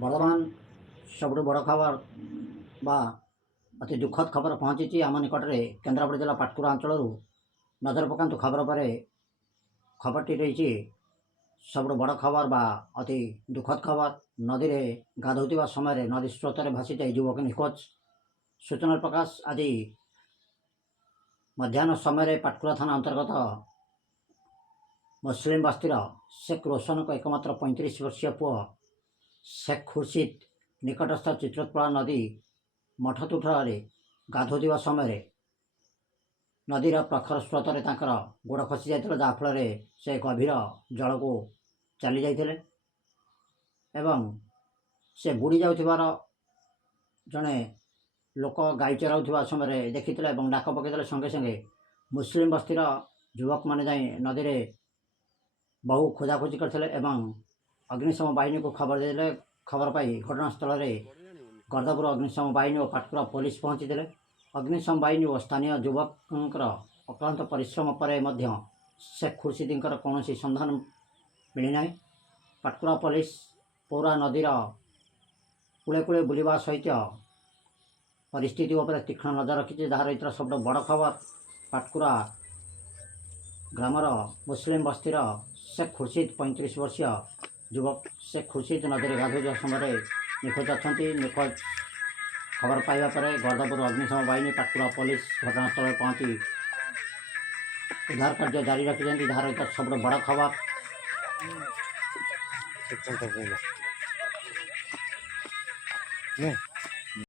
ବର୍ତ୍ତମାନ ସବୁଠୁ ବଡ଼ ଖବର ବା ଅତି ଦୁଃଖଦ ଖବର ପହଞ୍ଚିଛି ଆମ ନିକଟରେ। କେନ୍ଦ୍ରାପଡ଼ା ଜିଲ୍ଲା ପାଟକୁରା ଅଞ୍ଚଳରୁ ନଜର ପକାନ୍ତୁ ଖବର ପରେ ଖବରଟି ରହିଛି। ସବୁଠୁ ବଡ଼ ଖବର ବା ଅତି ଦୁଃଖଦ ଖବର, ନଦୀରେ ଗାଧୋଉଥିବା ସମୟରେ ନଦୀ ସ୍ରୋତରେ ଭାସିଯାଇ ଯୁବକ ନିଖୋଜ। ସୂଚନା ପ୍ରକାଶ, ଆଜି ମଧ୍ୟାହ୍ନ ସମୟରେ ପାଟକୁରା ଥାନା ଅନ୍ତର୍ଗତ ମୁସଲିମ ବସ୍ତିର ଶେଖ୍ ରୋଶନଙ୍କ ଏକମାତ୍ର 35 ବର୍ଷୀୟ ପୁଅ ଶେଖ୍ ଖୁର୍ସିଦ ନିକଟସ୍ଥ ଚିତ୍ରୋତ୍ପଳା ନଦୀ ମଠତୁଠରେ ଗାଧୋଉଥିବା ସମୟରେ ନଦୀର ପ୍ରଖର ସ୍ରୋତରେ ତାଙ୍କର ଗୋଡ଼ ଖସି ଯାଇଥିଲା, ଯାହାଫଳରେ ସେ ଗଭୀର ଜଳକୁ ଚାଲି ଯାଇଥିଲେ ଏବଂ ସେ ବୁଡ଼ି ଯାଉଥିବାର ଜଣେ ଲୋକ ଗାଈ ଚରାଉଥିବା ସମୟରେ ଦେଖିଥିଲେ ଏବଂ ଡାକ ପକାଇଥିଲେ। ସଙ୍ଗେ ସଙ୍ଗେ ମୁସଲିମ ବସ୍ତିର ଯୁବକମାନେ ଯାଇ ନଦୀରେ ବହୁ ଖୋଜାଖୋଜି କରିଥିଲେ ଏବଂ ଅଗ୍ନିଶମ ବାହିନୀକୁ ଖବର ଦେଇଥିଲେ। ଖବର ପାଇ ଘଟଣାସ୍ଥଳରେ ଗର୍ଦ୍ଦପୁର ଅଗ୍ନିଶମ ବାହିନୀ ଓ ପାଟକୁରା ପୋଲିସ ପହଞ୍ଚିଥିଲେ। ଅଗ୍ନିଶମ ବାହିନୀ ଓ ସ୍ଥାନୀୟ ଯୁବକଙ୍କର ଅକ୍ଳାନ୍ତ ପରିଶ୍ରମ ପରେ ମଧ୍ୟ ଶେଖ୍ ଖୁର୍ସିଦଙ୍କର କୌଣସି ସନ୍ଧାନ ମିଳିନାହିଁ। ପାଟକୁରା ପୋଲିସ ପୌରା ନଦୀର କୂଳେ କୂଳେ ବୁଲିବା ସହିତ ପରିସ୍ଥିତି ଉପରେ ତୀକ୍ଷ୍ଣ ନଜର ରଖିଛି। ଯାହା ରହିଥିଲା ସବୁଠୁ ବଡ଼ ଖବର, ପାଟକୁରା ଗ୍ରାମର ମୁସଲିମ ବସ୍ତିର ଶେଖ୍ ଖୁର୍ସିଦ 35 ବର୍ଷୀୟ ଯୁବକ ଶେଖ୍ ଖୁର୍ସିଦ ନଦୀରେ ଗାଧୋଉଥିବା ସମୟରେ ନିଖୋଜ ଅଛନ୍ତି। ନିଖୋଜ ଖବର ପାଇବା ପରେ ଗର୍ଦ୍ଦପୁର ଅଗ୍ନିଶମ ବାହିନୀ, ପାଟକୁରା ପୋଲିସ ଘଟଣାସ୍ଥଳରେ ପହଞ୍ଚି ଉଦ୍ଧାର କାର୍ଯ୍ୟ ଜାରି ରଖିଛନ୍ତି। ଯାହା ରହିଥିଲା ସବୁଠୁ ବଡ଼ ଖବର।